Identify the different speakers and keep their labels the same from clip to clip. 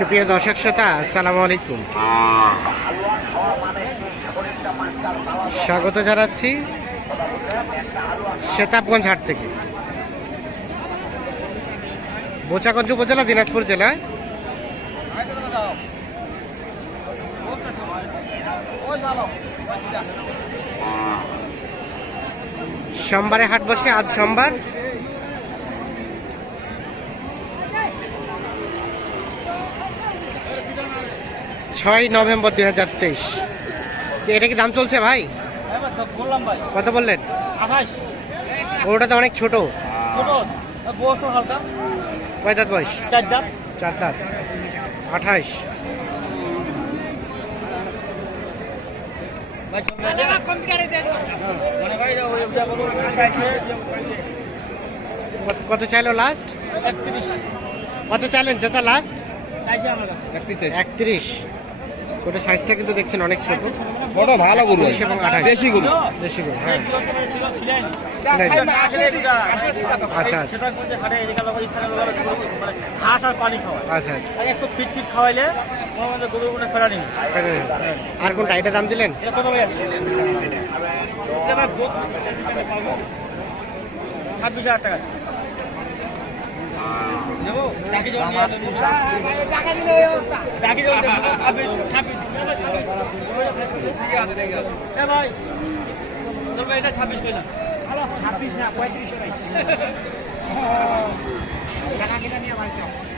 Speaker 1: সুপ্রিয় দর্শক শ্রোতা, আসসালামু আলাইকুম। স্বাগত জানাচ্ছি সেতাবগঞ্জ হাট থেকে। বোচাগঞ্জ উপজেলা, দিনাজপুর জেলা। সোমবারে হাট বসে, আজ সোমবার। ছয় নভেম্বর দুই হাজার তেইশ। এটা কি দাম চলছে ভাই? কত বললেন?
Speaker 2: আঠাশ
Speaker 1: ওটা তো অনেক ছোট। কয় দাঁত বয়স?
Speaker 2: চার দাঁত।
Speaker 1: চার দাঁত।
Speaker 2: চাইছে
Speaker 1: কত- চাইলো লাস্ট কত চাইলেন চাচা লাস্ট একত্রিশ। ওটা সাইজটা কিন্তু দেখছেন অনেক ছোট।
Speaker 3: বড় ভালো গরু
Speaker 1: এবং আঠাশ।
Speaker 3: দেশি গরু।
Speaker 1: দেশি গরু, হ্যাঁ। আচ্ছা, আচ্ছা।
Speaker 2: ঘাস আর পানি খাওয়ায়।
Speaker 1: আচ্ছা আচ্ছা।
Speaker 2: একটু ফিট ফিট খাওয়াইলে হয়।
Speaker 1: আর কোনটা এটা দাম দিলেন?
Speaker 2: ছাব্বিশ হাজার ভাই এদিকে পাবো ছাব্বিশ টাকা দেবো টাকি যেমন নিয়ে আসব। টাকি যেমন দেবো, ছাব্বিশ, ছাব্বিশ। এ ভাই, ভাই এটা ছাব্বিশ কইলাম। ছাব্বিশ না, পঁয়ত্রিশ ভাই।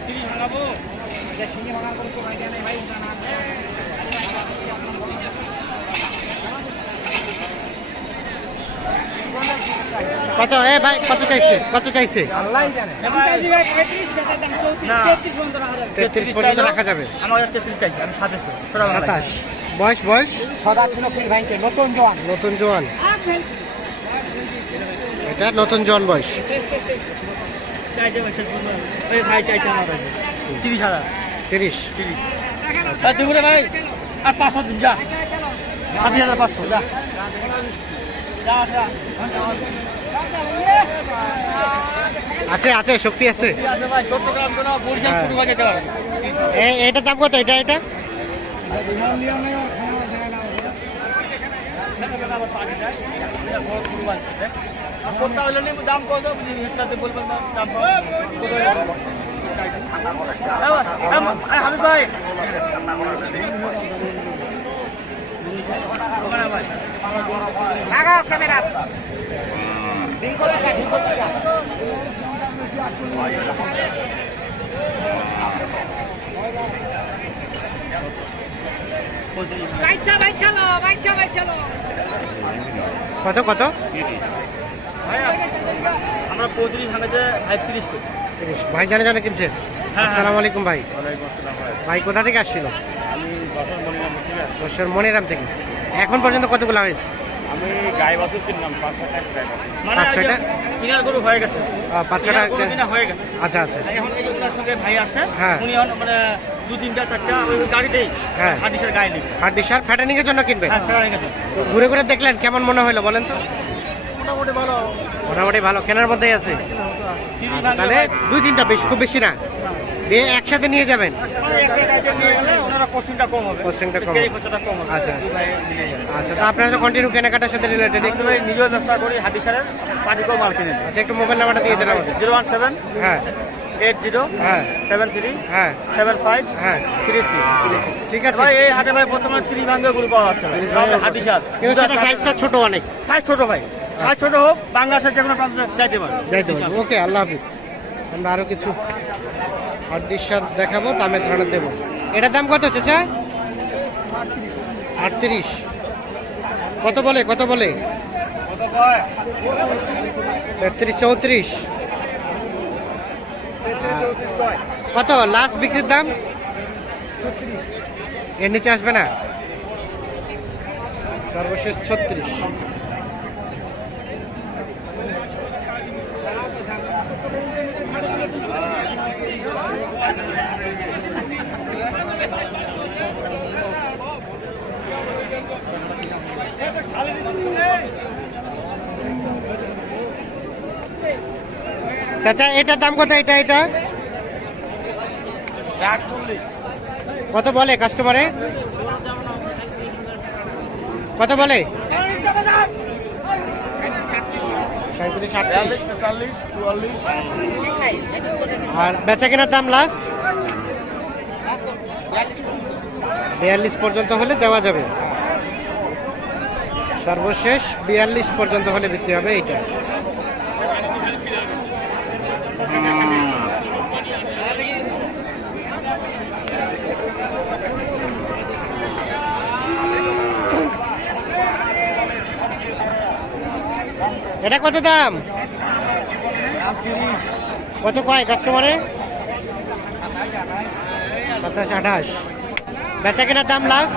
Speaker 2: তিরিশ ভাঙাবো?
Speaker 1: কত? এ ভাই কত চাইছে? কত চাইছে? তেত্রিশ পর্যন্ত রাখা যাবে।
Speaker 2: আমার কাছে তেত্রিশ চাইছি, আমি সাতাশ
Speaker 1: সাতাশ। বয়স বয়স?
Speaker 2: সদা ছিল নতুন জোয়ান।
Speaker 1: নতুন জোয়ান। এটা নতুন জোয়ান বয়স।
Speaker 2: তিরিশ হাজার।
Speaker 1: তিরিশ।
Speaker 2: তিরিশ। ভাই আর পাঁচশো দিন যা। সাত হাজার পাঁচশো যা। যা, যা।
Speaker 1: আছে আছে, শক্তি আছে হ্যাঁ।
Speaker 2: পূর্ব যেতে পারে।
Speaker 1: এ- এটার দাম কত এটা এটা
Speaker 2: আর কোনটা হইলে নি, দাম কত কত? ভাই, ভাই, ভাই ভাই ভাই, আমরা পঁয়ত্রিশ ভাঙাতে আটত্রিশ করি।
Speaker 1: তিরিশ। ভাই জানে জানে কিনছেন
Speaker 2: হ্যাঁ।
Speaker 1: আসসালামু আলাইকুম ভাই। ভাই। কোথা থেকে আসছিল? বছর মনিরাম থেকে। এখন পর্যন্ত কতগুলো হয়েছে?
Speaker 3: আমি গাই বাছুর কিনলাম পাঁচ হাজার টাকা গাই বাছুর।
Speaker 2: মানে
Speaker 1: আচ্ছা, এটা?
Speaker 2: কিনার গরু হয়ে গেছে। কিনা হয়ে গেছে।
Speaker 1: আচ্ছা আচ্ছা।
Speaker 2: এখন এই ওনার সঙ্গে ভাই
Speaker 1: হ্যাঁ।
Speaker 2: উনি এখন মানে দু তিনটা চারটা ওই গাড়িতেই
Speaker 1: হ্যাঁ।
Speaker 2: গায়ে নিবে
Speaker 1: ফ্যাটানিং এর জন্য কিনবে?
Speaker 2: হ্যাঁ গেছে
Speaker 1: ঘুরে ঘুরে দেখলেন কেমন মনে হলো বলেন তো?
Speaker 2: মোটামুটি ভালো।
Speaker 1: মোটামুটি ভালো কেনার মধ্যেই আছে। তাহলে দুই তিনটা বেশি খুব বেশি না। দিয়ে একসাথে নিয়ে যাবেন? আচ্ছা। আচ্ছা। তো আপনারা তো কন্টিনিউ কেনাকাটার সাথে রিলেটেড
Speaker 2: নিজেও ব্যবসা করি পার্টিকেও মাল
Speaker 1: আচ্ছা একটু মোবাইল নাম্বারটা দিয়ে দেন আমাদের
Speaker 2: জিরো ওয়ান সেভেন
Speaker 1: হ্যাঁ।
Speaker 2: এইট জিরো
Speaker 1: হ্যাঁ।
Speaker 2: সেভেন থ্রি
Speaker 1: হ্যাঁ।
Speaker 2: সেভেন ফাইভ
Speaker 1: হ্যাঁ।
Speaker 2: Three six.
Speaker 1: ঠিক আছে।
Speaker 2: ভাই এই হাটে ভাই বর্তমানে ত্রিশ ভাঙ্গে পাওয়া যাচ্ছে
Speaker 1: কিন্তু সেটা সাইজটা ছোট অনেক।
Speaker 2: সাইজ ছোট ভাই। সাইজ ছোট হোক বাংলাদেশের যে কোনো প্রান্তে যাইতে পারে।
Speaker 1: যাইতে পারব ওকে আল্লাহ হাফিজ। আমরা আরও কিছু হাড্ডিসার দেখাবো দামে ধারণা দেবো। এটার দাম কত, চাচা? আটত্রিশ। কত বলে কত বলে? তেত্রিশ, চৌত্রিশ। কত? লাস্ট বিক্রির দাম? এর নিচে আসবে না? সর্বশেষ ছত্রিশ। চাচা, এটার দাম কত? এটা এটা? কত বলে কাস্টমারে কত বলে? আর বেচা কেনার দাম লাস্ট বিয়াল্লিশ পর্যন্ত হলে দেওয়া যাবে। সর্বশেষ বিয়াল্লিশ পর্যন্ত হলে বিক্রি হবে এইটা। এটা কত দাম? কত কয় কাস্টমারে সাতাশ আঠাশ। বেচা কেনার দাম লাস্ট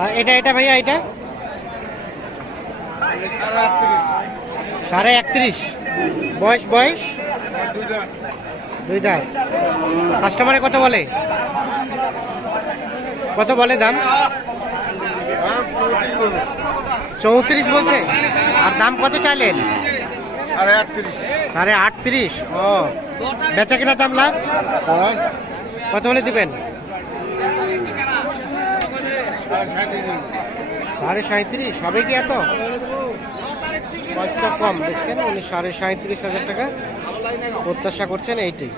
Speaker 1: আর এটা এটা ভাইয়া, এটা? সাড়ে একত্রিশ। বয়স বয়স? দুই দাঁত কাস্টমারে কত বলে? কত বলে দাম? চৌত্রিশ বলছে। আর দাম কত চাইলেন?
Speaker 3: সাড়ে আটত্রিশ।
Speaker 1: ও। বেচা কিনা দাম লাস্ট? কত বলে দিবেন? সাড়ে সাঁত্রিশ হবে কি এত? পয়সাটা কম, দেখছেন? উনি সাড়ে সাঁত্রিশ হাজার টাকা প্রত্যাশা করছেন এইটাই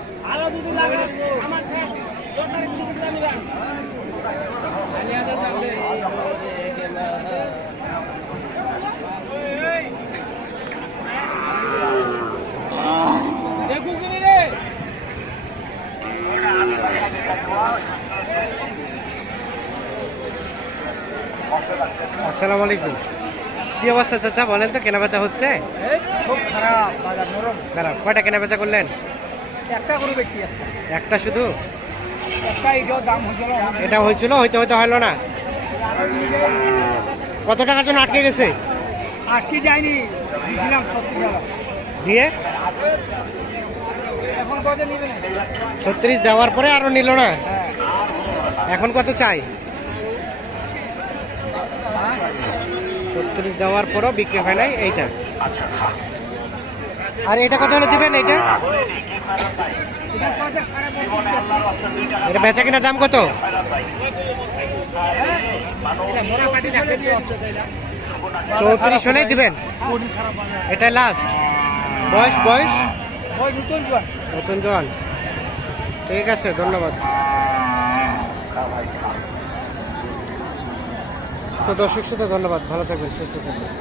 Speaker 1: আসসালামু আলাইকুম। কি অবস্থা চাচা বলেন তো কেনা বেচা হচ্ছে
Speaker 2: খুব খারাপ বাজার নরম।
Speaker 1: খারাপ কয়টা কেনা বেচা করলেন?
Speaker 2: একটা করে বেচি
Speaker 1: একটা। শুধু? এটা হয়েছিল হইতে হইতে হলো না। কত টাকার জন্য আটকে গেছে?
Speaker 2: আটকে যায়নি
Speaker 1: দিয়ে? ছত্রিশ দেওয়ার পরে আরও নিল না?
Speaker 2: হ্যাঁ।
Speaker 1: এখন কত চাই? ছত্রিশ দেওয়ার পরও বিক্রি হয় নাই এইটা। আর এটা কত হলে দিবেন
Speaker 2: পঞ্চাশ
Speaker 1: এটা বেচা কিনা দাম কত? চৌত্রিশ হলেই দিবেন। এটা লাস্ট বয়স বয়স? নতুন জন ঠিক আছে, ধন্যবাদ। তো দর্শক শ্রোতা ধন্যবাদ। ভালো থাকবেন সুস্থ থাকবেন।